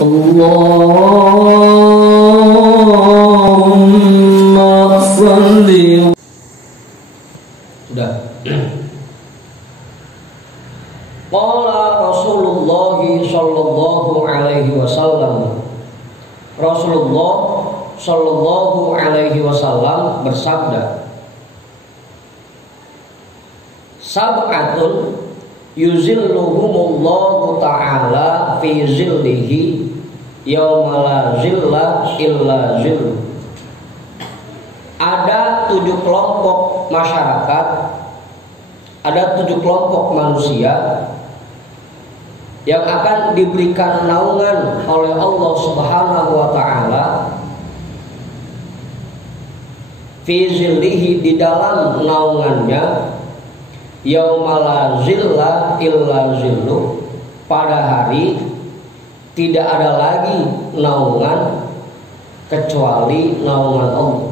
Allahumma salli. Sudah. Qala Rasulullah sallallahu alaihi wasallam. Rasulullah sallallahu alaihi wasallam bersabda, sab'atun yuzilluhumullahu ta'ala fi zillihi yauma la zilla illa zill. Ada 7 kelompok masyarakat, ada 7 kelompok manusia yang akan diberikan naungan oleh Allah Subhanahu wa ta'ala fi zillihi, di dalam naungannya, yauma la zilla illa zillu, pada hari tidak ada lagi naungan kecuali naungan Allah.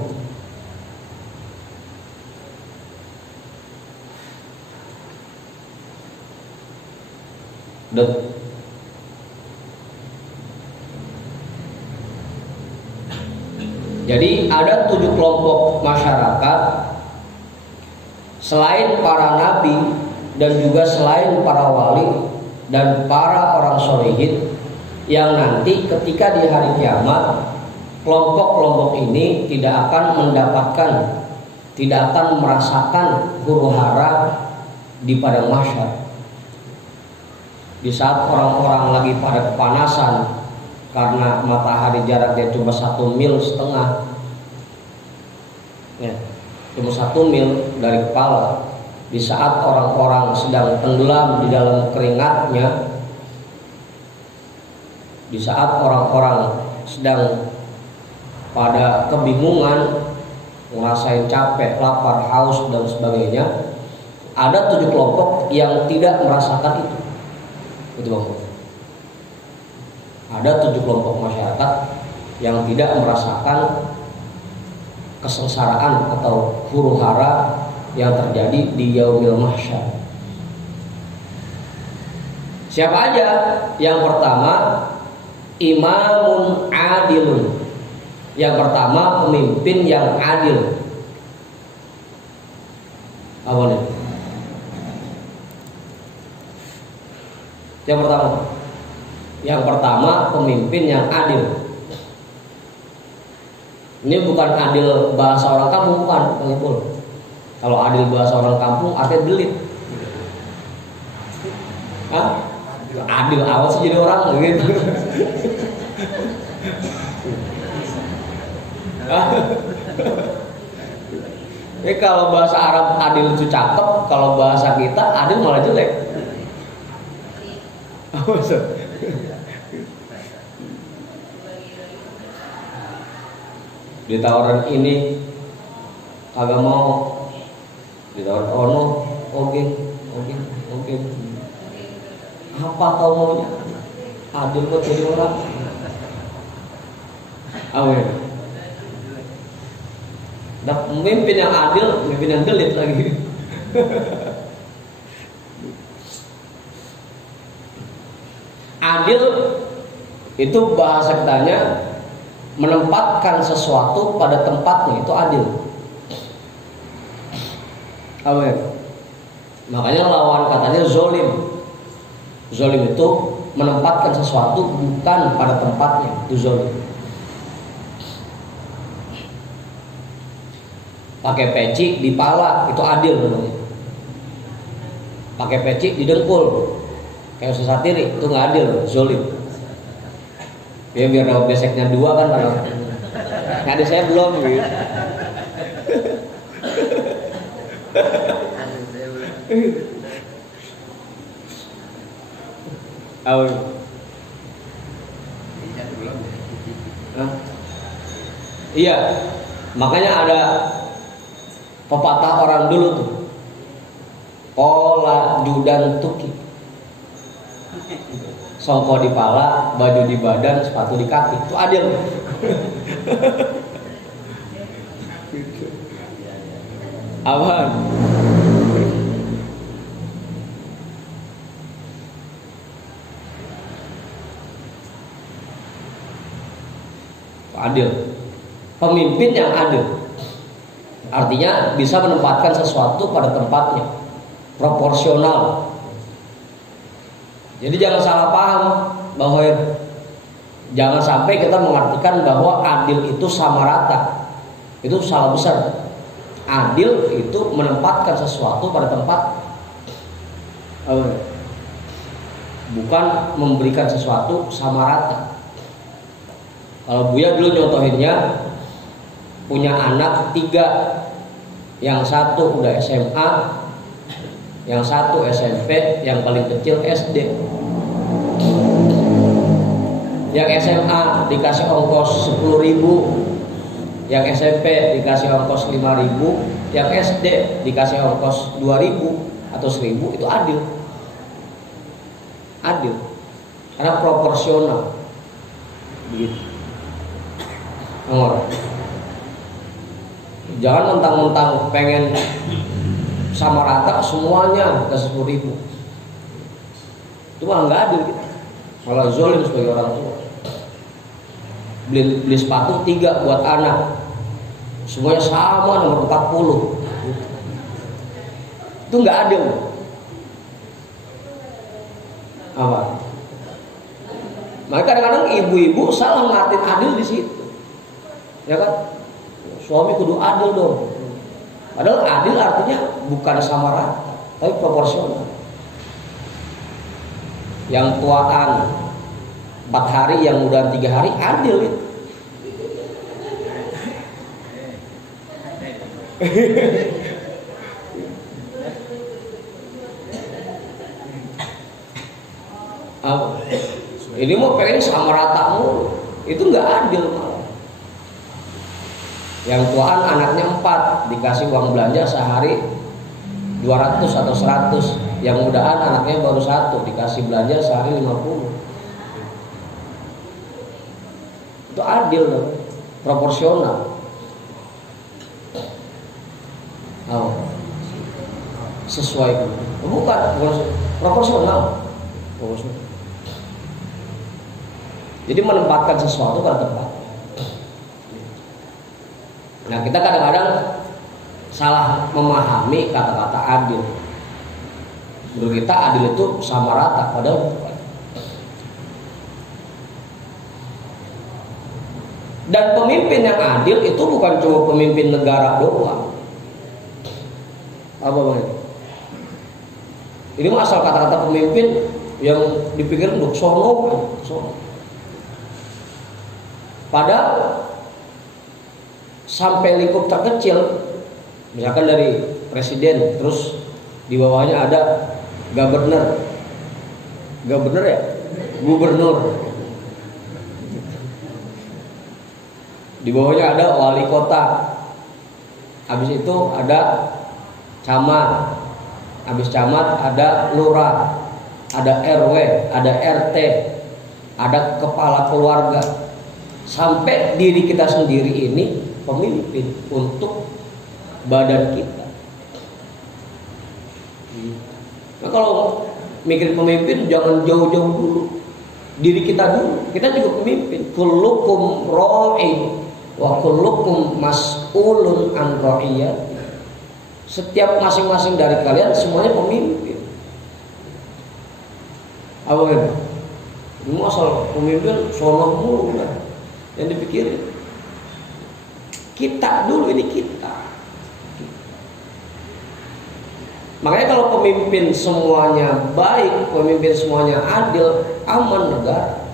Jadi ada 7 kelompok masyarakat selain para nabi dan juga selain para wali dan para orang sholihin, yang nanti ketika di hari kiamat kelompok-kelompok ini tidak akan mendapatkan, tidak akan merasakan huru-hara di padang mahsyar. Di saat orang-orang lagi pada kepanasan karena matahari jaraknya cuma 1,5 mil ya, cuma 1 mil dari kepala. Di saat orang-orang sedang tenggelam di dalam keringatnya, di saat orang-orang sedang pada kebingungan, ngerasain capek, lapar, haus dan sebagainya, ada 7 kelompok yang tidak merasakan itu. Itu maksudnya. Ada 7 kelompok masyarakat yang tidak merasakan kesengsaraan atau huru-hara yang terjadi di yaumil mahsyar. Siapa aja? Yang pertama, imamun adilun. Yang pertama, pemimpin yang adil. Apa nih? Yang pertama pemimpin yang adil. Ini bukan adil bahasa orang kampung, bukan, Bang Ipul. Kalau adil bahasa orang kampung artinya belit. Hah? Adil awas sih jadi orang gitu. Ini kalau bahasa Arab adil itu cakep, kalau bahasa kita adil malah jelek. Ditawaran ini kagak mau, ditawaran ono, oke. Apa kau maunya? Adil buat jadi orang. Amin. Nah, pemimpin yang adil, pemimpin yang gelit lagi. Adil itu bahasa kitanya menempatkan sesuatu pada tempatnya, itu adil. Amin. Makanya lawan katanya zolim. Zolim itu menempatkan sesuatu bukan pada tempatnya, itu zolim. Pakai peci di pala itu adil namanya. Pakai peci di dengkul kayak susah tiri itu nggak adil, zolim. Ya biar dapat beseknya 2 kan, kalau nggak ada saya belum gitu. Iya, makanya ada pepatah orang dulu tuh, kola judan tuki, songko di pala, baju di badan, sepatu di kaki, itu adil. Apaan? adil. Pemimpin yang adil artinya bisa menempatkan sesuatu pada tempatnya, proporsional. Jadi jangan salah paham bahwa jangan sampai kita mengartikan bahwa adil itu sama rata. Itu salah besar. Adil itu menempatkan sesuatu pada tempat, bukan memberikan sesuatu sama rata. Kalau Buya dulu nyontohinnya punya anak 3, yang satu udah SMA, yang satu SMP, yang paling kecil SD. Yang SMA dikasih ongkos 10.000, yang SMP dikasih ongkos 5.000, yang SD dikasih ongkos 2.000 atau 1.000, itu adil. Adil karena proporsional begitu. Jangan mentang-mentang pengen sama rata semuanya ke 10.000. Itu malah nggak adil gitu. Malah zolim sebagai orang tua. Beli sepatu 3 buat anak, semuanya sama nomor 40. Itu nggak adil. Apa? Maka kadang-kadang ibu-ibu salah ngartin adil di situ, ya kan? Suami kudu adil dong. Padahal adil artinya bukan sama rata, tapi proporsional. Yang tuaan 4 hari, yang mudahan 3 hari, adil itu. Ini mau pengen sama rata mulu, itu nggak adil malah. Yang tuaan anaknya 4, dikasih uang belanja sehari 200 atau 100. Yang mudahan anaknya baru 1, dikasih belanja sehari 50. Itu adil loh, proporsional. Sesuai, bukan proporsional. Jadi menempatkan sesuatu pada tempat. Nah, kita kadang-kadang salah memahami kata-kata adil. Menurut kita adil itu sama rata, padahal bukan. Dan pemimpin yang adil itu bukan cuma pemimpin negara doang. Apa bang? Ini asal kata-kata pemimpin yang dipikir untuk sono. Padahal sampai lingkup terkecil, misalkan dari presiden, terus di bawahnya ada gubernur ya, gubernur, di bawahnya ada wali kota, habis itu ada camat, habis camat ada lurah, ada RW, ada RT, ada kepala keluarga, sampai diri kita sendiri ini pemimpin untuk badan kita. Nah, kalau mikir pemimpin jangan jauh-jauh dulu, diri kita dulu. Kita juga pemimpin. Kullukum ra'in wa kullukum mas'ulun an ra'iyati. Setiap masing-masing dari kalian semuanya pemimpin. Apa kan? Ini asal pemimpin sono mulu kan? Yang dipikirin kita dulu, ini kita. Makanya kalau pemimpin semuanya baik, pemimpin semuanya adil, aman negara.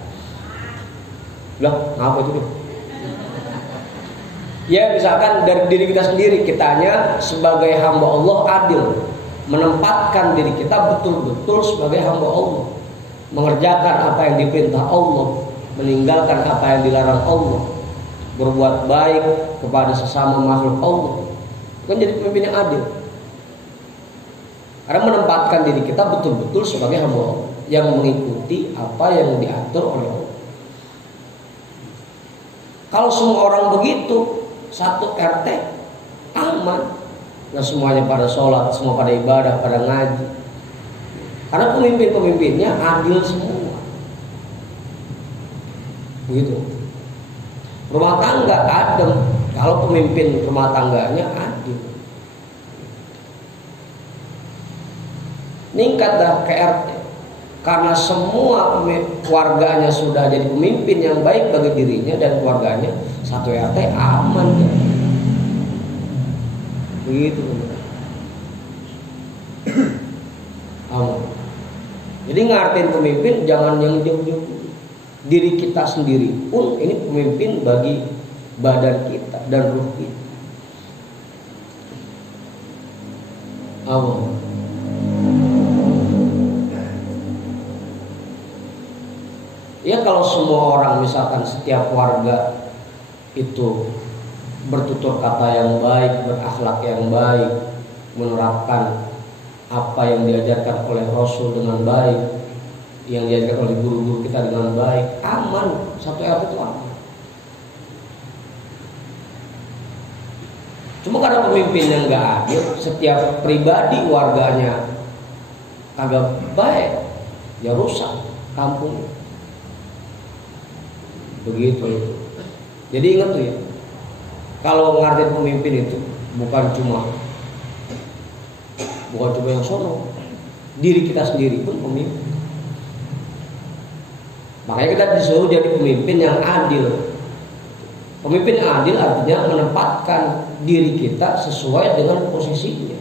Lah, ngapa itu? Ya misalkan dari diri kita sendiri, kitanya sebagai hamba Allah adil, menempatkan diri kita betul-betul sebagai hamba Allah, mengerjakan apa yang diperintah Allah, meninggalkan apa yang dilarang Allah, berbuat baik kepada sesama makhluk Allah. Kan jadi pemimpin yang adil. Karena menempatkan diri kita betul-betul sebagai hamba Allah yang mengikuti apa yang diatur oleh Allah. Kalau semua orang begitu, satu RT aman. Nah, semuanya pada sholat, semua pada ibadah, pada ngaji. Karena pemimpin-pemimpinnya adil semua. Begitu. Rumah tangga adem kalau pemimpin rumah tangganya adil. Ningkat dah ke RT karena semua warganya sudah jadi pemimpin yang baik bagi dirinya dan keluarganya, satu RT aman ya. Begitu. Aman. Jadi ngartiin pemimpin jangan yang jauh-jauh. Diri kita sendiri pun ini pemimpin bagi badan kita dan ruh kita. Aman. Ya kalau semua orang misalkan setiap warga itu bertutur kata yang baik, berakhlak yang baik, menerapkan apa yang diajarkan oleh Rasul dengan baik, yang diajarkan oleh guru-guru kita dengan baik, aman, satu RT itu aman. Cuma karena pemimpin yang nggak adil, setiap pribadi warganya agak baik, ya rusak kampung. Begitu itu. Jadi ingat tuh ya, kalau ngartiin pemimpin itu bukan cuma yang sono, diri kita sendiri pun pemimpin. Makanya kita disuruh jadi pemimpin yang adil. Pemimpin yang adil artinya menempatkan diri kita sesuai dengan posisinya.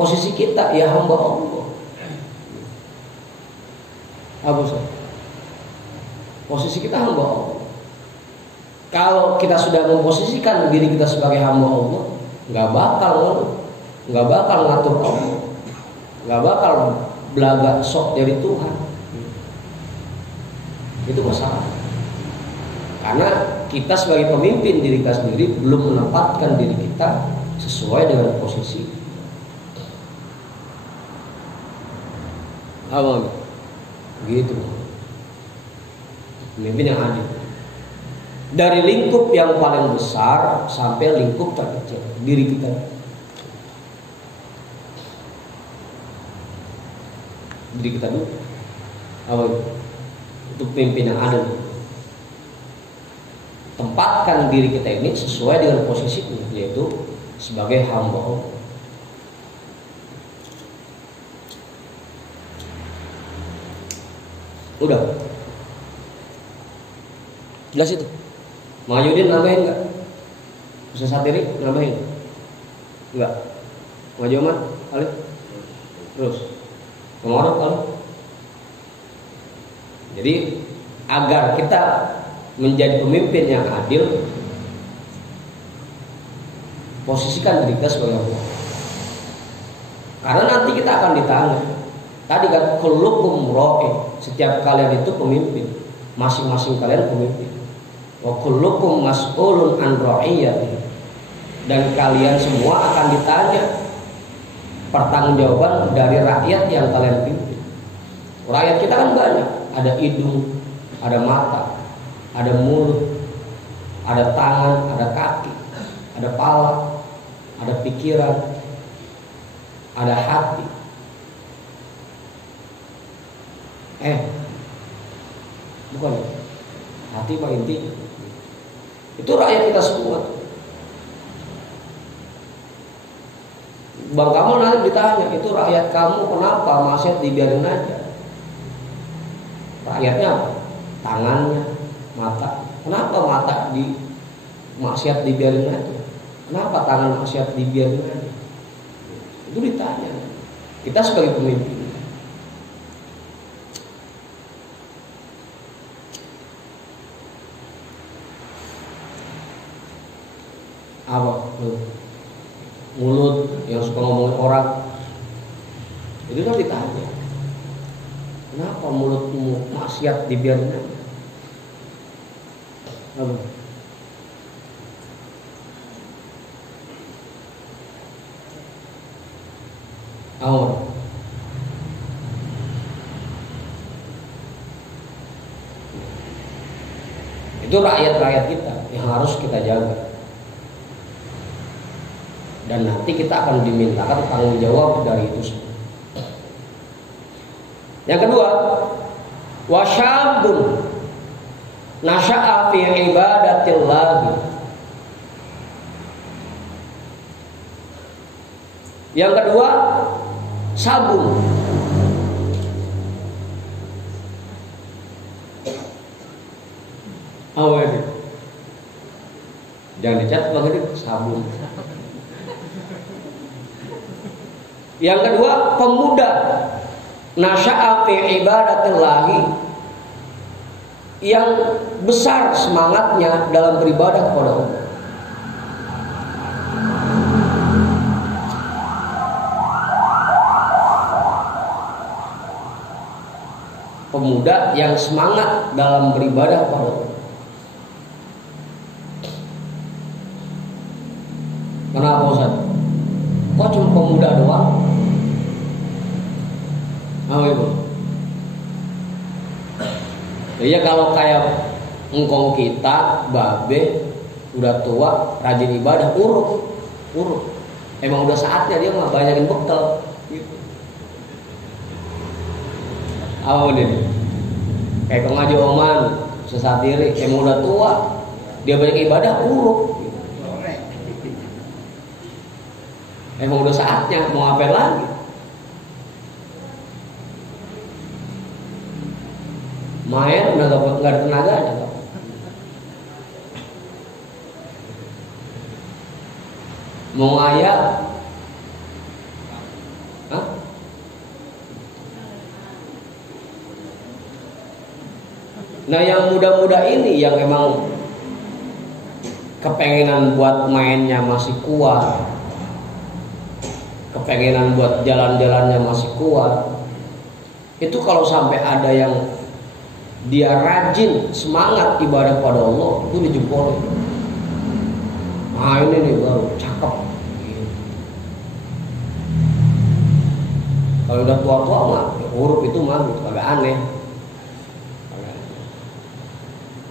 Posisi kita ya hamba Allah. Apa sih? Posisi kita hamba Allah. Kalau kita sudah memposisikan diri kita sebagai hamba Allah, nggak bakal ngatur Allah, nggak bakal belaga sok dari Tuhan. Itu masalah. Karena kita sebagai pemimpin diri kita sendiri belum menempatkan diri kita sesuai dengan posisi. Awal, gitu. Pemimpin yang adil. Dari lingkup yang paling besar sampai lingkup terkecil diri kita. Diri kita dulu. Awal. Itu pemimpin yang adil. Tempatkan diri kita ini sesuai dengan posisinya, yaitu sebagai hamba Allah. Udah jelas itu. Mahyudin nambahin nggak? Ustaz Satiri nambahin? Enggak. Majoman Alif? Terus Kemarin Alif? Jadi agar kita menjadi pemimpin yang adil, posisikan diri kita sebagai Allah. Karena nanti kita akan ditanya. Tadi kan kullukum ra'in, setiap kalian itu pemimpin, masing-masing kalian pemimpin. Wa kullukum mas'ulun an ra'iyati, dan kalian semua akan ditanya pertanggungjawaban dari rakyat yang kalian pimpin. Rakyat kita kan banyak, ada hidung, ada mata, ada mulut, ada tangan, ada kaki, ada kepala, ada pikiran, ada hati. Bukan hati mah intinya. Itu rakyat kita semua. Bang Kamal nanti ditanya, itu rakyat kamu kenapa maksiat dibiarin aja? Rakyatnya apa? Tangannya, mata. Kenapa mata di maksiat dibiarin aja? Kenapa tangan maksiat dibiarin aja? Itu ditanya. Kita sebagai pemimpin. Apa? Mulut yang suka ngomongin orang, itu kan ditanya, kenapa mulutmu maksiat dibiarin aja? Apa? Awal. Itu rakyat-rakyat kita yang harus kita jaga. Dan nanti kita akan dimintakan tanggung jawab dari itu semua. Yang kedua, wasyabun nasya'a fi ibadatillah. Yang kedua, sabun. Ini jangan dicat banget sabun. Yang kedua, pemuda nasya'a fi ibadatillahi, yang besar semangatnya dalam beribadah kepada Allah. Pemuda yang semangat dalam beribadah kepada Allah. Kenapa Ustaz? Kok cuma pemuda doang? Ibu. Ya kalau kayak engkong kita, babe, udah tua, rajin ibadah, urut. Emang udah saatnya dia mah banyakin bekal. Gitu. Nih? Kayak pengaji Oman, sesat diri, emang udah tua, dia banyak ibadah, urut. Emang udah saatnya, mau ngapain lagi? Main udah gak ada tenaganya. Mau ngaya, nah yang muda-muda ini yang emang kepengenan buat mainnya masih kuat, kepengenan buat jalan-jalannya masih kuat, itu kalau sampai ada yang dia rajin semangat ibadah pada Allah, itu dijempolin. Nah ini nih baru cakep. Kalau udah tua-tua mah huruf itu mah agak aneh.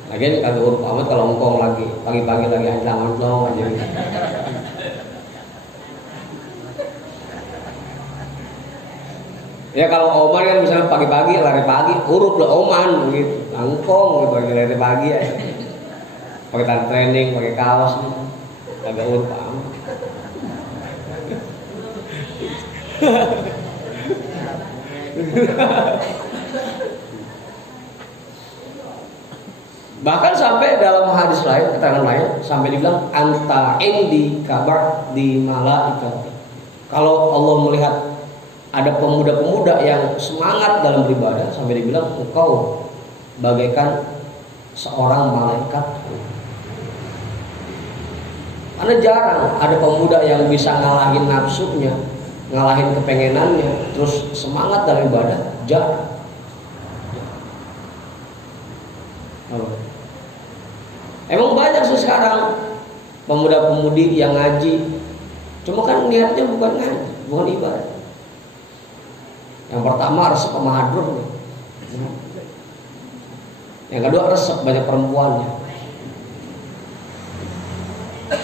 Lagian kagak urut amat kalau engkong lagi pagi-pagi lagi anjlang-anjlang aja. Ya kalau Oman kan misalnya pagi-pagi lari pagi, urut lah Oman gitu. Engkong gitu lari pagi ya. Pakai tali training, pakai kaos, kagak urut amat. Bahkan sampai dalam hadis lain, keterangan lain, sampai dibilang anta indi kabar di malaikat. Kalau Allah melihat ada pemuda-pemuda yang semangat dalam beribadah, sampai dibilang engkau bagaikan seorang malaikat. Karena jarang ada pemuda yang bisa ngalahin nafsunya, ngalahin kepengenannya, terus semangat dalam ibadah, jarang. Emang banyak sih sekarang pemuda-pemudi yang ngaji, cuma kan niatnya bukan ngaji, bukan ibadah. Yang pertama resep sama hadroh, yang kedua resep banyak perempuannya.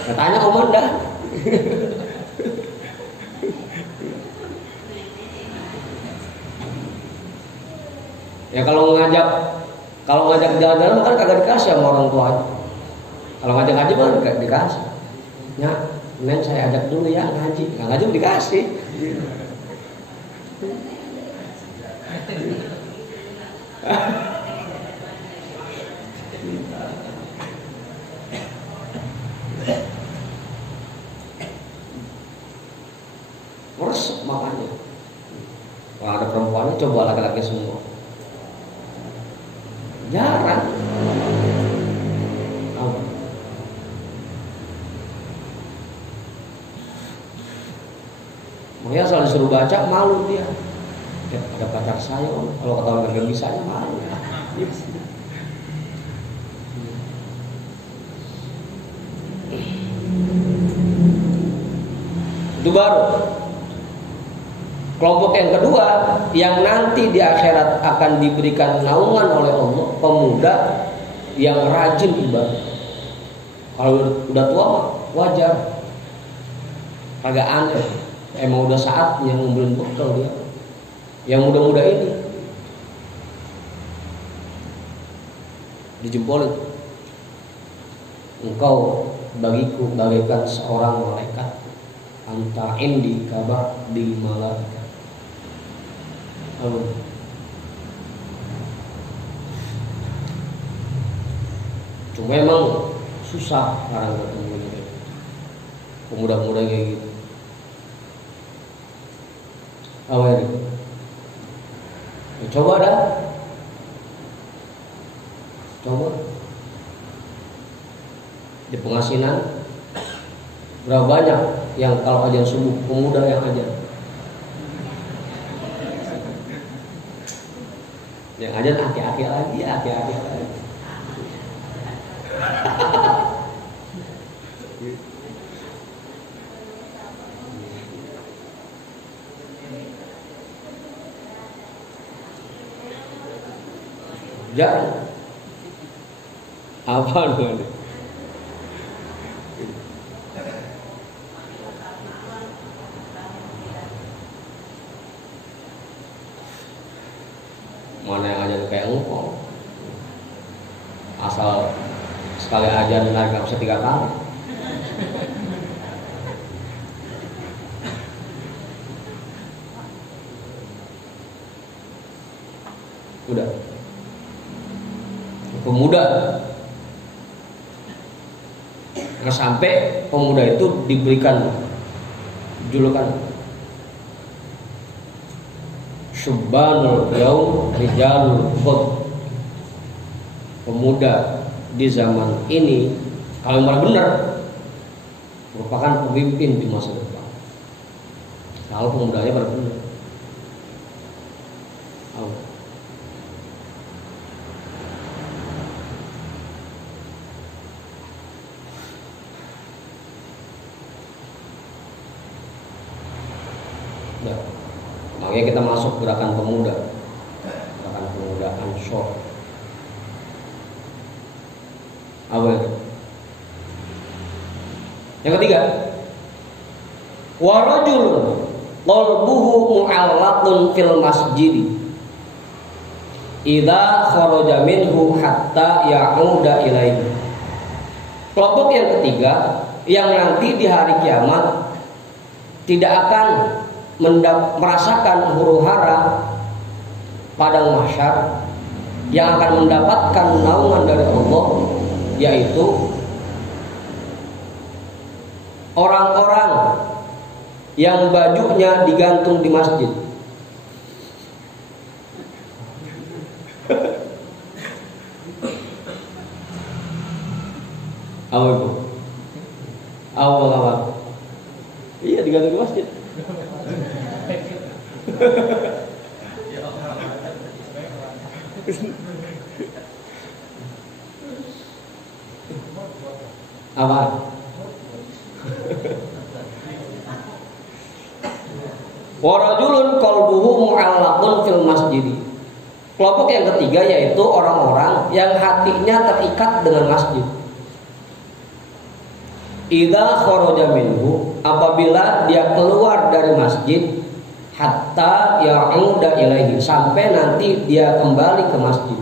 Katanya Oman dah. Ya kalau ngajak jalan-jalan kan kagak dikasih sama orang tuanya. Kalau ngajak ngaji kan gak dikasih. Ya, men saya ajak dulu ya ngaji. Nggak ngaji dikasih. Resep makanya. Kalau ada perempuannya coba laki-laki semua. Jarang. Makanya asal disuruh baca malu dia. Ya, ada pacar saya, kalau ketahuan gak bisa ya malu. Itu baru. Kelompok yang kedua yang nanti di akhirat akan diberikan naungan oleh Allah, pemuda yang rajin ibadah. Kalau udah tua mah wajar, agak aneh. Emang udah saatnya ngumpulin bekal dia. Yang muda-muda ini dijempolin. Engkau bagiku bagaikan seorang malaikat, anta indi kabar di malaikat. Cuma emang susah sekarang ketemu gitu, pemuda-pemuda kayak gitu. Apa ini? Coba dah, coba di pengasinan berapa banyak yang kalau ajan subuh pemuda yang ajan, aki-aki lagi, aki-aki lagi. Jarang. Apa namanya? Mana yang ajan kayak engkau, asal sekali ajan naik nggak bisa 3 kali. Udah pemuda, nggak sampai pemuda itu diberikan julukan Syubbanul Yaum Rijalul Khud. Pemuda di zaman ini kalau yang benar merupakan pemimpin di masa depan. Kalau pemudanya benar. Makanya kita masuk gerakan pemuda, gerakan pemuda Ansor. Apa itu? Yang ketiga, warajulun qalbuhu mu'allaqun fil masjid idza kharaja minhu hatta ya'uda ilaihi. Kelompok yang ketiga yang nanti di hari kiamat tidak akan merasakan huru-hara padang mahsyar, yang akan mendapatkan naungan dari Allah, yaitu orang-orang yang bajunya digantung di masjid. Apa itu? Awal-awal. Iya, digantung di masjid. Apa? Warajulun qalbuhu mu'allaqun fil masjid. Kelompok yang ketiga yaitu orang-orang yang hatinya terikat dengan masjid. Idza kharaja minhu, apabila dia keluar dari masjid, hatta ya'uda ilaihi, sampai nanti dia kembali ke masjid.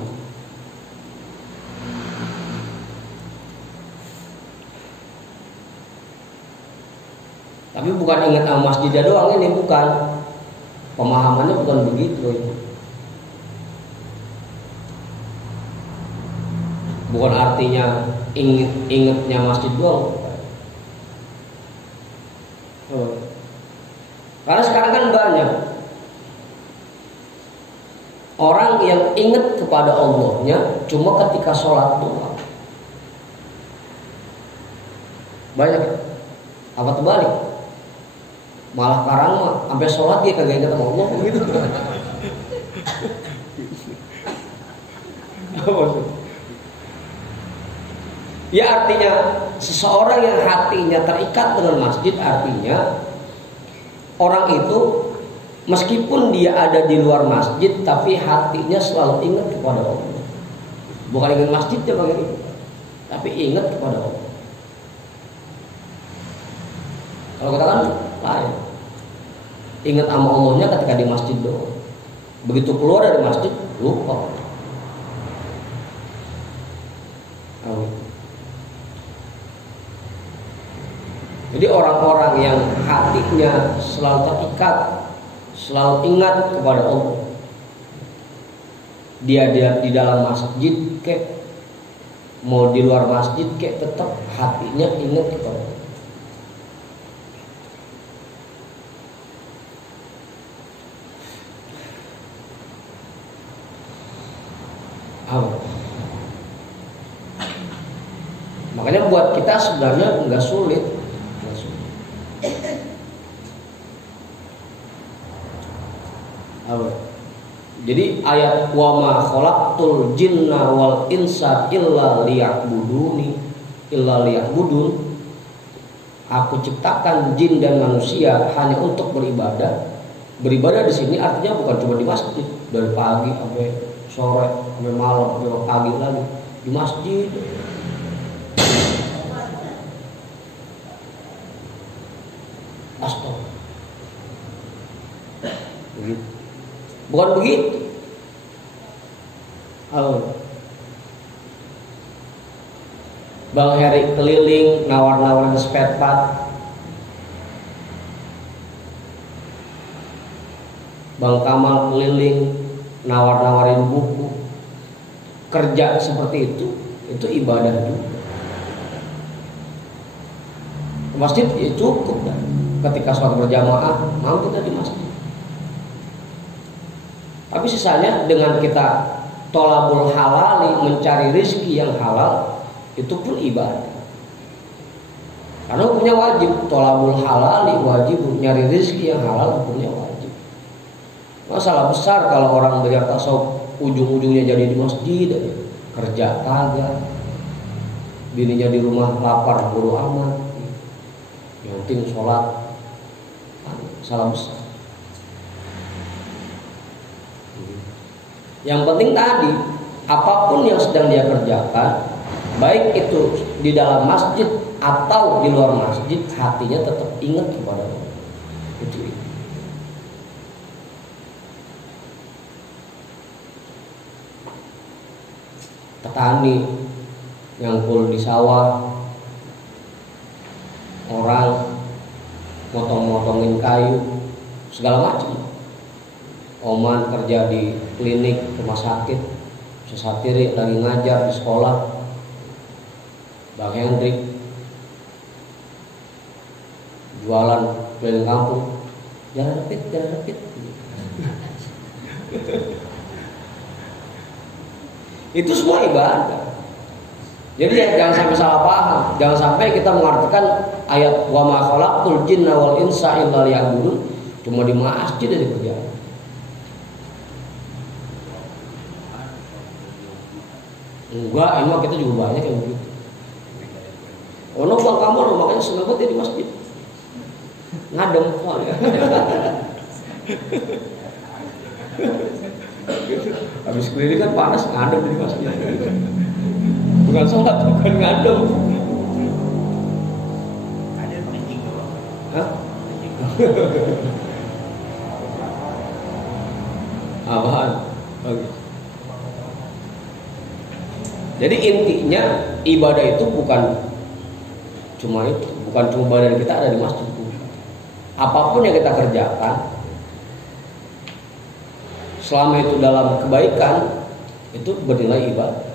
Tapi bukan ingat sama masjidnya doang, ini bukan. Pemahamannya bukan begitu. Bukan artinya ingatnya masjid doang. Karena sekarang kan banyak orang yang ingat kepada Allahnya cuma ketika sholat doang. Banyak. Apa terbalik? Malah sekarang mah sampai sholat dia kagak ingat sama Allah gitu. Ya artinya seseorang yang hatinya terikat dengan masjid, artinya orang itu meskipun dia ada di luar masjid tapi hatinya selalu ingat kepada Allah. Bukan ingat masjidnya bagian itu, tapi ingat kepada Allah. Kalau kita kan lain, ingat sama Allahnya ketika di masjid doang. Begitu keluar dari masjid lupa. Jadi orang-orang yang hatinya selalu terikat, selalu ingat kepada Allah, dia di dalam masjid kek, mau di luar masjid kek, tetap hatinya ingat kepada Allah. Makanya buat kita sebenarnya nggak sulit. Jadi ayat wa ma khalaqtul jinna wal insa illa liya'buduni illa liya'budun, aku ciptakan jin dan manusia hanya untuk beribadah. Beribadah di sini artinya bukan cuma di masjid dari pagi sampai sore sampai malam sampai pagi lagi di masjid. Astaga. Begitu. Bukan begitu. Bang Heri keliling nawar-nawarin spare part. Bang Kamal keliling nawar-nawarin buku. Kerja seperti itu ibadah juga. Masjid ya cukup kan. Ketika sholat berjamaah mau kita di masjid. Tapi sisanya dengan kita tolabul halali, mencari rizki yang halal, itu pun ibadah. Karena hukumnya wajib, tolabul halali wajib, nyari rizki yang halal hukumnya wajib. Masalah besar kalau orang belajar tasawuf ujung-ujungnya jadi di masjid aja, kerja kagak, bininya di rumah lapar bodo amat, yang penting sholat. Salah besar. Yang penting tadi, apapun yang sedang dia kerjakan, baik itu di dalam masjid atau di luar masjid, hatinya tetap ingat kepada Allah. Itu. Petani yang full di sawah, orang motong-motongin kayu, segala macam. Oman kerja di klinik, rumah sakit, Sesatiri lagi ngajar di sekolah, Bang Hendrik jualan keliling kampung, jalan repit. Itu semua ibadah. Jadi ya, jangan sampai salah paham, jangan sampai kita mengartikan ayat wa ma khalaqtul jinna wal insa illa liya'budun cuma di masjid aja kerjaan. Enggak, ini mah kita juga banyak yang begitu. Ono Bang Kamar makanya seneng banget dia di masjid. Ngadem soalnya. Habis keliling kan panas, ngadem di masjid. Bukan sholat, bukan ngadem. Ada kencing doang. Hah? Apaan? Oke. Jadi intinya ibadah itu bukan cuma badan kita ada di masjid. Apapun yang kita kerjakan, selama itu dalam kebaikan, itu bernilai ibadah.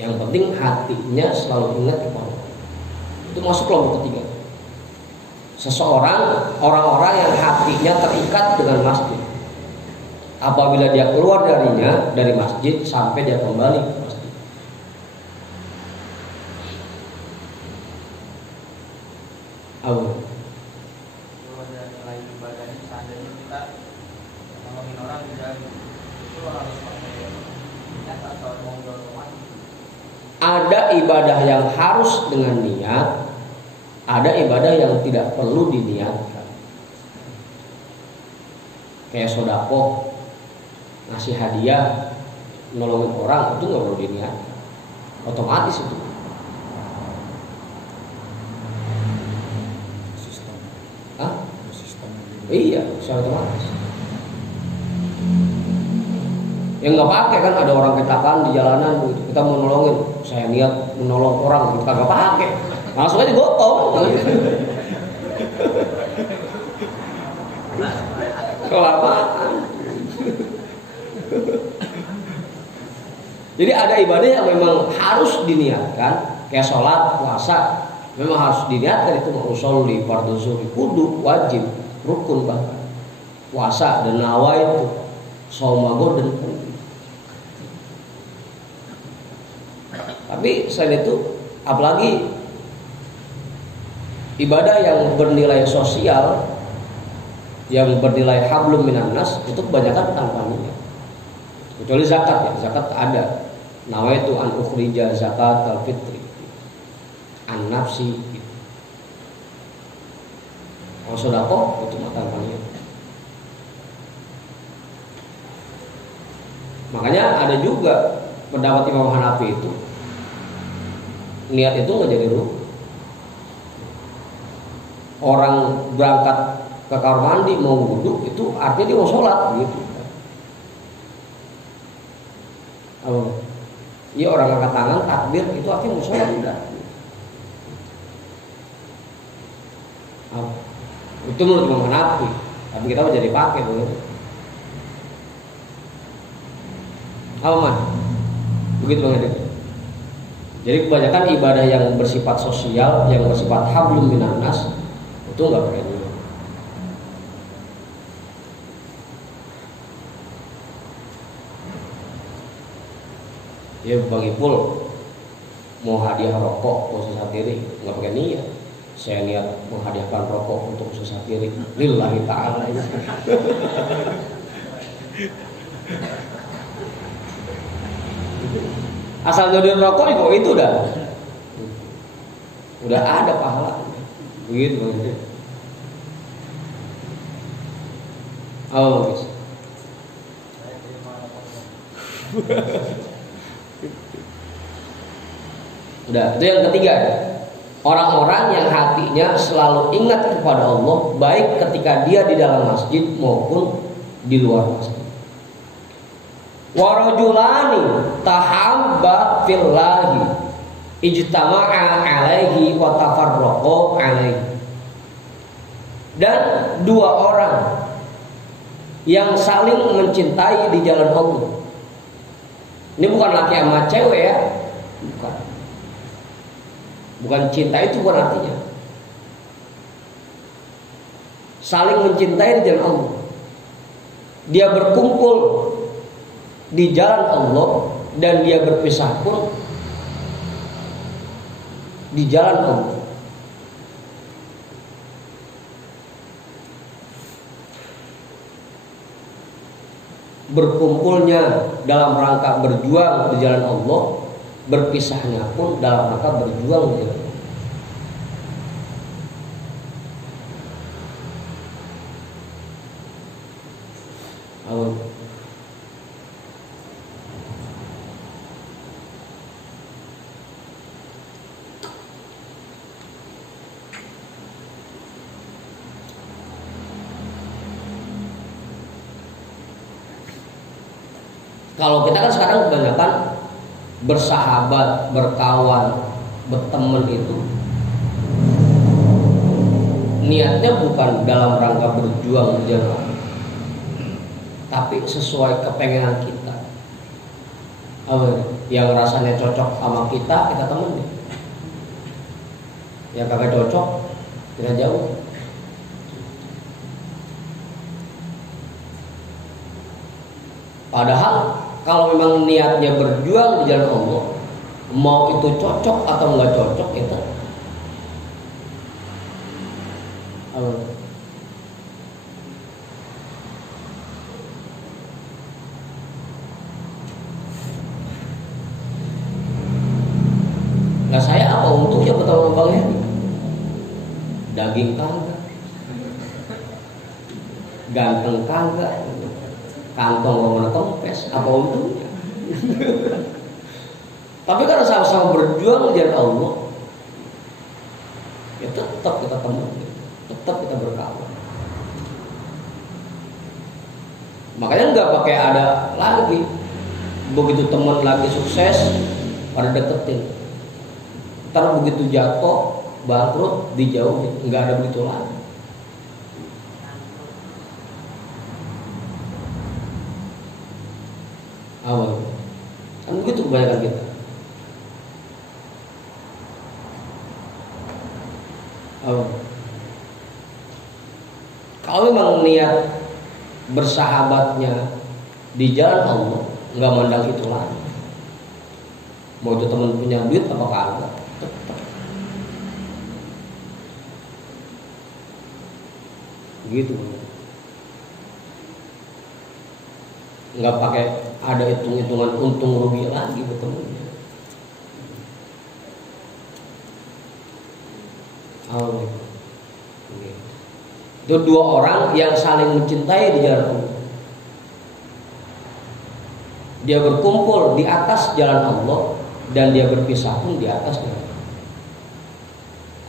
Yang penting hatinya selalu ingat kepada Allah. Itu masuk kelompok ketiga. Orang-orang yang hatinya terikat dengan masjid. Apabila dia keluar dari masjid sampai dia kembali ke masjid. Kalau ada nilai ibadahnya, seandainya kita nolongin orang di jalan, itu harus pakai niat atau mau otomatis? ada ibadah yang harus dengan niat, ada ibadah yang tidak perlu diniatkan. Kayak sodako, ngasih hadiah, nolongin orang, itu nggak perlu diniatkan, otomatis itu. Hah? Iya, secara otomatis. Yang nggak pakai kan ada orang kecelakaan di jalanan gitu. Kita mau nolongin, saya niat menolong orang gitu kagak pakai. Langsung aja gotong. Kelamaan. Jadi ada ibadah yang memang harus diniatkan, kayak sholat, puasa, memang harus diniatkan itu mau usolli, fardhu zuhri, kudu, wajib, rukun bahkan. Puasa dan nawaitu, saumago dan tapi selain itu, apalagi ibadah yang bernilai sosial, yang bernilai hablum minan nas, itu kebanyakan tanpa niat. Kecuali zakat ya, zakat ada. Nawaitu an ukhrija zakat al-fitri an nafsi gitu. Kalau sedekah itu tanpa niat. Makanya ada juga pendapat Imam Hanafi itu niat itu nggak jadi rukun. Orang berangkat ke kamar mandi mau wudhu itu artinya dia mau sholat gitu. Iya orang angkat tangan takbir itu artinya mau sholat udah. Itu menurut Imam Hanafi, tapi kita mau jadi pakai begitu. Apa man? Begitu banget. Jadi kebanyakan ibadah yang bersifat sosial, yang bersifat hablum minan nas itu nggak pakai niat. Ya bagi pul mau hadiah rokok untuk usaha diri nggak pakai niat. Saya niat menghadiahkan rokok untuk usaha diri lillahi ta'ala. Asal jodohin rokok itu udah ada pahala begitu begitu. Oh guys. Udah, itu yang ketiga. Orang-orang yang hatinya selalu ingat kepada Allah, baik ketika dia di dalam masjid maupun di luar masjid. Warajulani tahabba fillahi ijtama'a alaihi wa tafarraqa alaihi. Dan dua orang yang saling mencintai di jalan Allah. Ini bukan laki sama cewek ya. Bukan cinta itu bukan artinya. Saling mencintai di jalan Allah. Dia berkumpul di jalan Allah dan dia berpisah pun di jalan Allah. Berkumpulnya dalam rangka berjuang di jalan Allah, berpisahnya pun dalam rangka berjuang di jalan Allah. Kalau kita kan sekarang kebanyakan bersahabat, berkawan, berteman itu niatnya bukan dalam rangka berjuang di jalan, tapi sesuai kepengenan kita. Yang rasanya cocok sama kita temenin. Yang kagak cocok, kita jauh. Padahal kalau memang niatnya berjuang di jalan Allah, mau itu cocok atau enggak cocok itu nah saya apa untuknya bertemu Bang Heri? Daging kagak, ganteng kagak, kantong ngomong kempes, apa untungnya? Tapi kalau sama-sama berjuang di jalan Allah, ya tetap kita teman, tetap kita berkawan. Makanya nggak pakai ada lagi begitu teman lagi sukses pada deketin, ntar begitu jatuh bangkrut dijauhin, nggak ada begitu lagi. Awal kan begitu kebanyakan kita. Kalau memang niat bersahabatnya di jalan Allah, nggak mandang itu lagi. Mau itu teman punya duit apa kagak, tetap. Gitu. Nggak pakai ada hitung-hitungan untung rugi lagi ketemunya. Itu dua orang yang saling mencintai di jalan Allah. Dia berkumpul di atas jalan Allah dan dia berpisah pun di atas jalan Allah.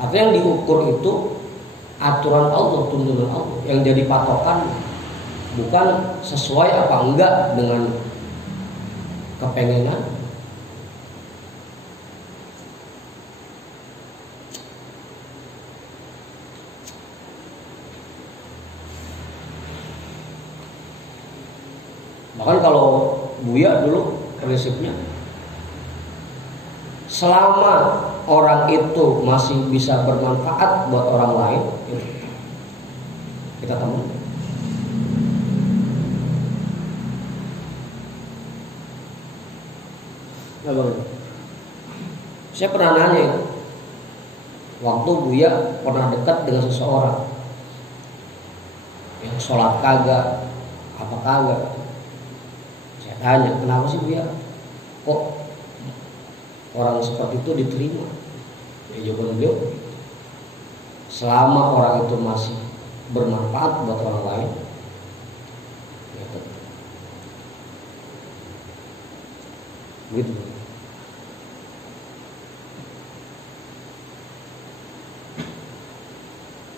Artinya yang diukur itu aturan Allah, tuntunan Allah yang jadi patokan, bukan sesuai apa enggak dengan kepengenan. Bahkan kalau Buya dulu prinsipnya, selama orang itu masih bisa bermanfaat buat orang lain, kita teman. Saya pernah nanya, waktu Buya pernah dekat dengan seseorang yang sholat kagak, apa kagak. Saya tanya, kenapa sih Buya kok orang seperti itu diterima? Ya jawaban beliau, selama orang itu masih bermanfaat buat orang lain, ya tetap. Begitu.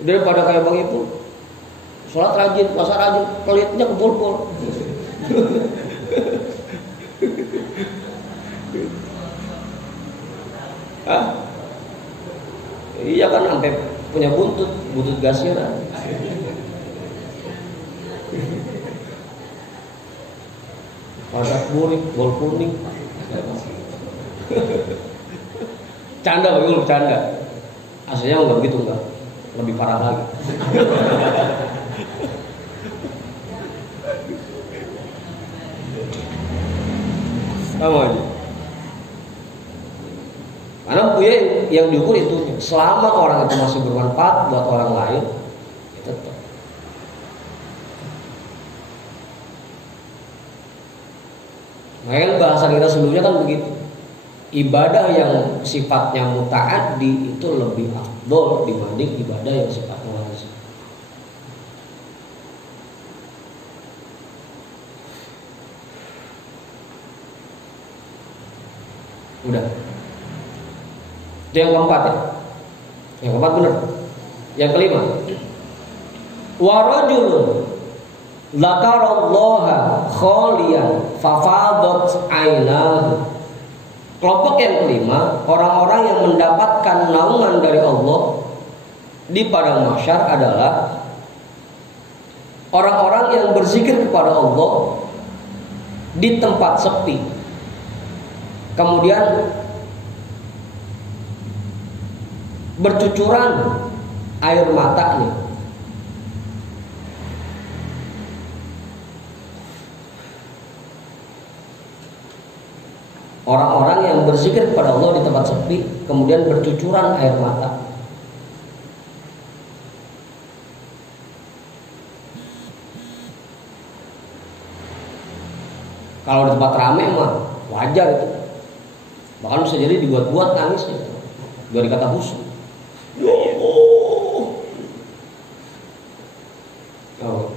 Daripada kayak Bang Ibu, sholat rajin, puasa rajin, pelitnya kebul-bul. Iya kan, sampai punya buntut gasiran. Pada burik, bol kuning. Canda begitu, canda. Aslinya enggak begitu, enggak. Lebih parah lagi. Sama aja. Karena Buya yang diukur itu, selama orang itu masih bermanfaat buat orang lain, ya tetap. Makanya bahasa kita sebelumnya kan begitu. Ibadah yang sifatnya muta'addi itu lebih afdol dibanding ibadah yang sifatnya wajib. Udah. Itu yang keempat ya. Yang keempat benar. Yang kelima, wa rajulun dzakarallaha khaliyan fafadat ainahu. Kelompok yang kelima, orang-orang yang mendapatkan naungan dari Allah di padang mahsyar adalah orang-orang yang berzikir kepada Allah di tempat sepi. Kemudian bercucuran air matanya. Orang-orang yang berzikir kepada Allah di tempat sepi, kemudian bercucuran air mata. Kalau di tempat ramai mah wajar itu. Bahkan bisa jadi dibuat-buat nangisnya. Biar dikata busuk. Ya Allah. Oh.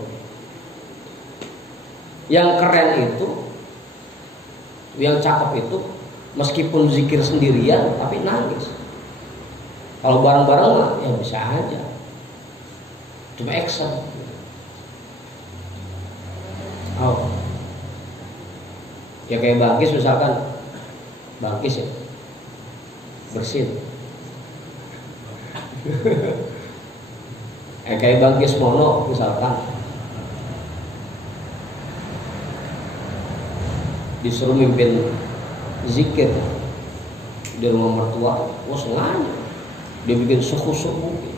Yang keren itu, yang cakep itu, meskipun zikir sendirian tapi nangis. Kalau bareng-bareng mah ya bisa aja, cuma action. Oh. Ya kayak Bangkis misalkan, Bangkis ya, bersin. Kayak Bangkis Mono misalkan, disuruh mimpin zikir di rumah mertua, wah sengaja dia bikin suku-suku.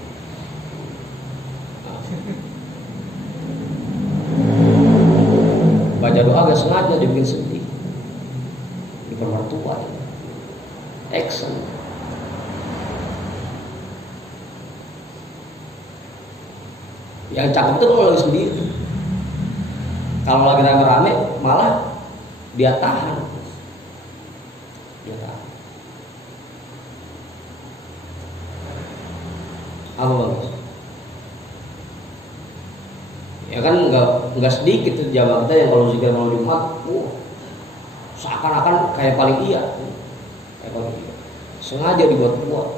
Baca doa gak sengaja dibikin sedih di mertua. Action. Yang cakep itu kalau lagi sendiri. Kalau lagi rame-rame malah dia tahan. Dia tahan. Apa bagus? Ya kan nggak sedikit tuh jamaah kita yang kalau zikir malam Jumat, seakan-akan kayak paling iya, kayak paling iya. Sengaja dibuat-buat.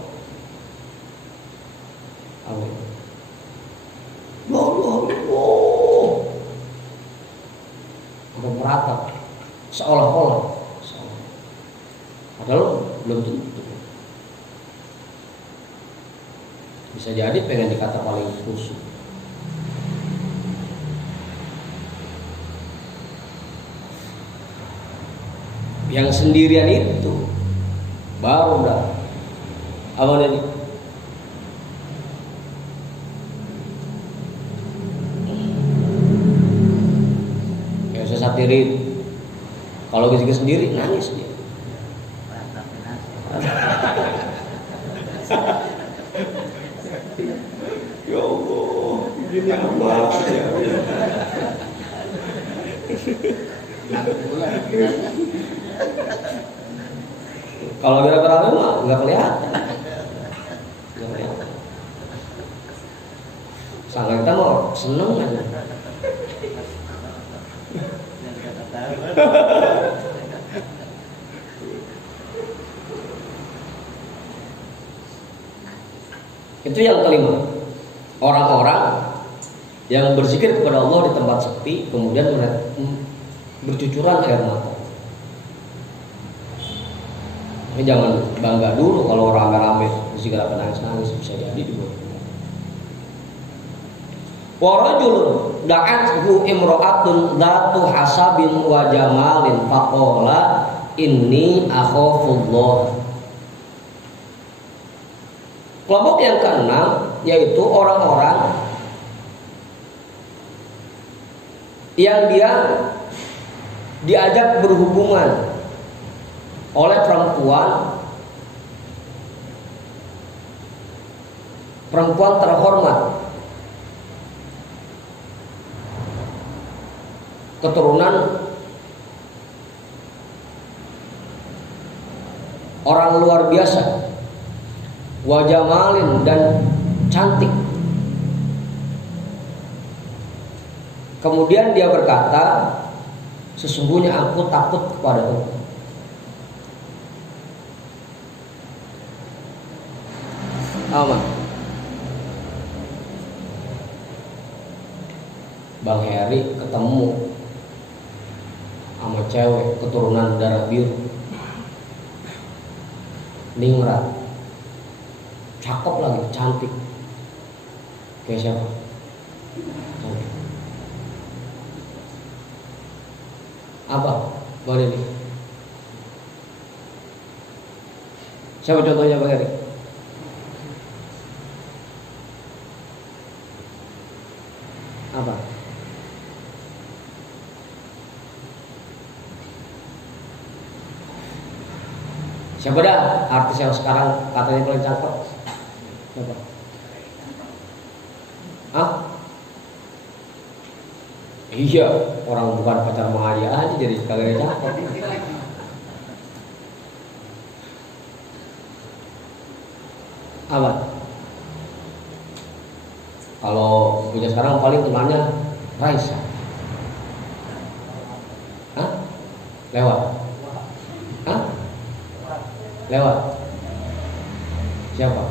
Apa itu? Sampai meratap, seolah-olah. Padahal belum tentu. Bisa jadi pengen dikata paling khusyuk. Yang sendirian itu baru dah apa ini? Ya saya satirin. Kalau zikir sendiri nangis dia. Ya Allah, gini amat ya. Kalau gara-gara mah nggak kelihatan. Sangka kita mau seneng aja. Itu yang kelima, orang-orang yang berzikir kepada Allah di tempat sepi kemudian bercucuran air mata. Ini jangan bangga dulu kalau rame-rame berzikir apa nangis-nangis, bisa jadi dibuat. Wa rajulun da'athu imra'atun dzatu hasabin wa jamalin faqala inni akhafullah. Kelompok yang keenam yaitu orang-orang yang dia diajak berhubungan oleh perempuan terhormat, keturunan orang luar biasa, wajah malin dan cantik. Kemudian dia berkata, sesungguhnya aku takut kepada Tuhan. Aman. Bang Heri ketemu sama cewek keturunan darah biru, ningrat, cakep lagi, cantik. Kayak siapa? Cantik. Apa? Boleh nih. Siapa contohnya Bang Heri? Apa? Siapa dah artis yang sekarang katanya paling cakep? Siapa? Hah? Iya, orang bukan pacar Mahadia aja jadi kagak cakep. Apa? Kalau punya sekarang paling kenalnya Raisa. Hah? Lewat. Hah? Lewat. Siapa?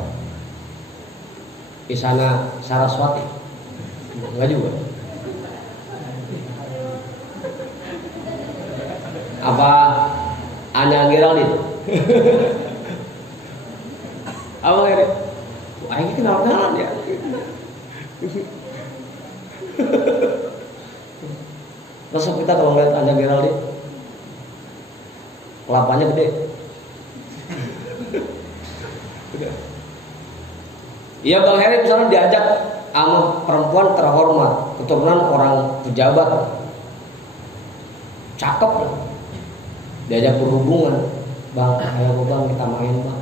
Isyana Saraswati. Enggak juga. Apa Anya Geraldine? Apa ini? Aing kenal-kenalan ya. Resep kita kalau ngeliat Anya Geraldine, kelapanya gede. Iya Bang Heri misalnya diajak sama perempuan terhormat, keturunan orang pejabat, cakep lah, diajak berhubungan, Bang, ayo Bang kita main Bang.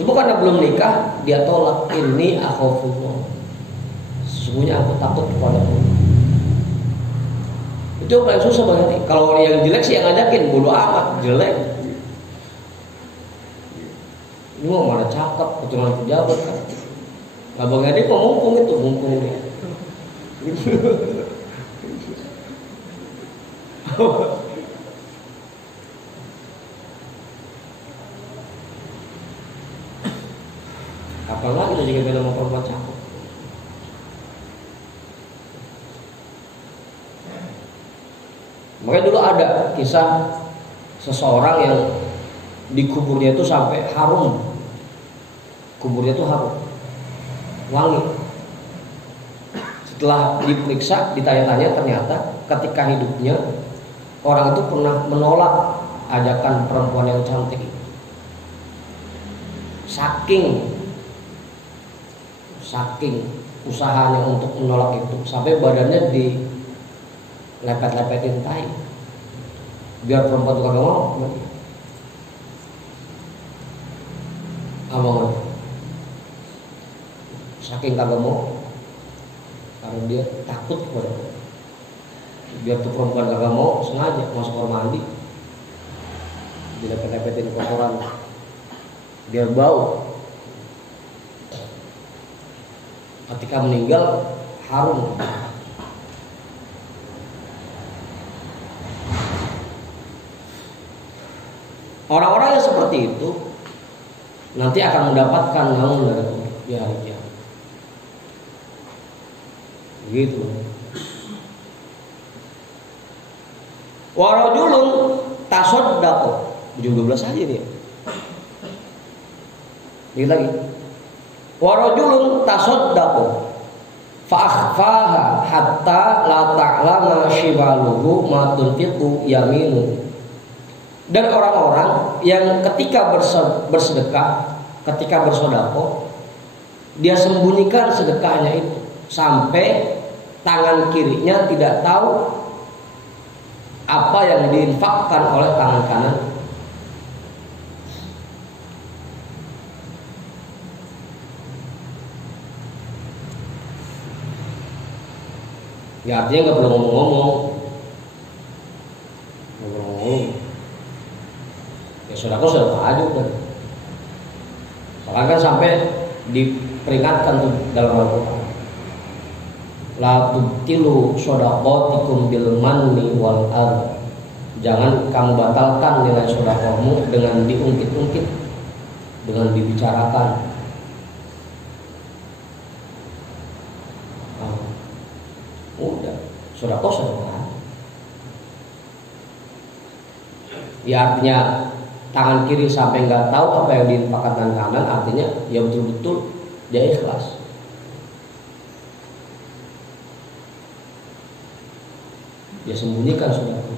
Cuma karena belum nikah dia tolak, ini akhafullah, sesungguhnya aku takut kepada Allah. Itu yang paling susah Bang Heri. Kalau yang jelek sih yang ngajakin, bodo amat jelek. Ini mau mana cakep, keturunan pejabat kan. Abang Adi mumpung itu, mumpung dia. Apalagi tuh jika beda mau perempuan cakep. Makanya dulu ada kisah seseorang yang di kuburnya itu sampai harum. Kuburnya itu harum, wangi. Setelah diperiksa, ditanya-tanya, ternyata ketika hidupnya orang itu pernah menolak ajakan perempuan yang cantik. Saking usahanya untuk menolak itu, sampai badannya dilepet-lepetin tai biar perempuan itu kagak mau. Abang saking kagak mau, karena dia takut kepada Allah. Biar tuh perempuan kagak mau, sengaja masuk kamar mandi, dilepet-lepetin kotoran biar bau. Ketika meninggal harum. Orang-orang yang seperti itu nanti akan mendapatkan naungan dari Allah di hari kiamat. Begitu. Warajulun tasaddaq. 12 aja dia. Ini lagi. Warajulun tasaddaq fa akhfaha hatta la ta'lama shimaluhu ma tunfiqu yaminu. Dan orang-orang yang ketika bersedekah, ketika bersedekah, dia sembunyikan sedekahnya itu sampai tangan kirinya tidak tahu apa yang diinfakkan oleh tangan kanan. Ya artinya nggak perlu ngomong-ngomong. Ya sudah aja udah. Soalnya kan sampai diperingatkan tuh dalam Al-Quran. La tubtilu shadaqatikum bil manni wal adha. Jangan kamu batalkan nilai sedekahmu dengan diungkit-ungkit, dengan dibicarakan. Udah, sedekah. Ya artinya tangan kiri sampai nggak tahu apa yang diinfakkan tangan kanan, artinya ya betul-betul dia ikhlas. Dia sembunyikan sedekah.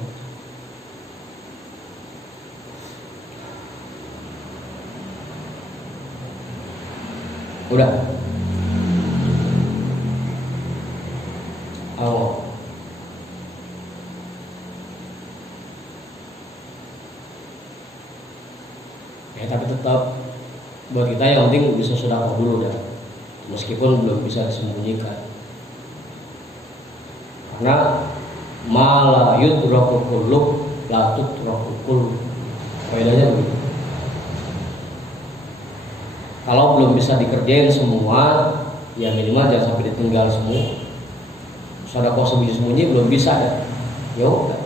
Udah. Oh. Ya tapi tetap buat kita yang penting bisa sedekah dulu dah. Meskipun belum bisa disembunyikan. Karena mala yudraku kullu la tudraku kullu. Faedahnya begitu. Kalau belum bisa dikerjain semua, ya minimal jangan sampai ditinggal semua. Sedekah sembunyi-sembunyi belum bisa dah. Ya udah.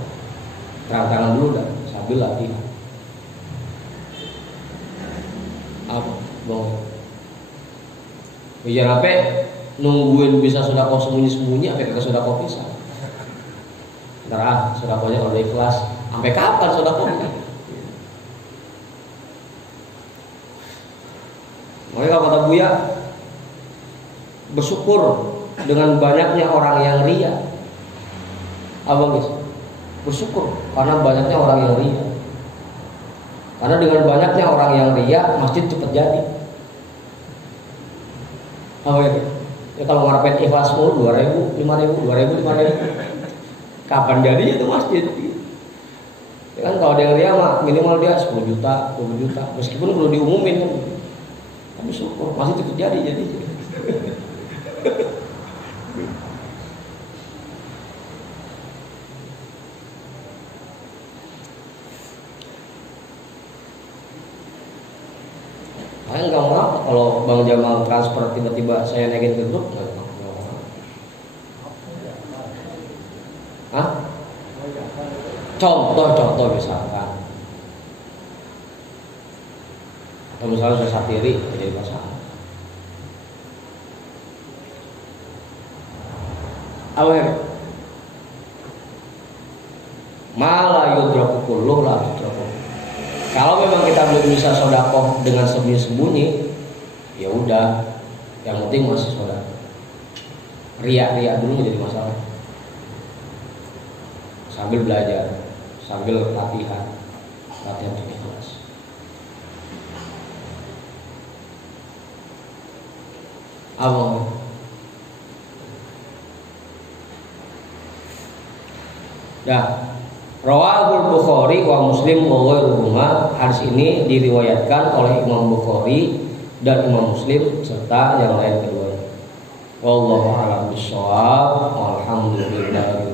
Terang-terangan dulu dah sambil latihan. Apa? Bang. Biar apa? Nungguin bisa sedekah sembunyi-sembunyi apa kagak sedekah pisah. Ntar sedekahnya kalau udah ikhlas, sampai kapan sedekahnya? Makanya kalau kata Buya, bersyukur dengan banyaknya orang yang ria. Abang guys, bersyukur karena banyaknya orang yang ria. Karena dengan banyaknya orang yang ria, masjid cepat jadi. Apa ya? Ya kalau ngarepin ikhlas mulu 2.000, 5.000, 2.000, 5.000. Kapan jadi itu masjid? Ya kan kalau dia ria mah minimal dia 10 juta, 20 juta. Meskipun perlu diumumin kan. Tapi syukur masih cepat jadi. Saya nggak mau kalau Bang Jamal transfer tiba-tiba saya naikin ke grup, nggak mau. Hah? Contoh misalkan, atau misalnya saya satiri jadi masalah. Awal malah yudraku kulluh lah yudraku. Kalau memang kita belum bisa sodakoh dengan sembunyi-sembunyi, ya udah, yang penting masih sodakoh. Ria dulu menjadi masalah. Sambil belajar, sambil latihan untuk ikhlas. Abang, ya. Rawahul Bukhari wa Muslim wa ghairuhuma. Hadis ini diriwayatkan oleh Imam Bukhari dan Imam Muslim serta yang lain keduanya. Wallahu a'lam bishawab. Walhamdulillah.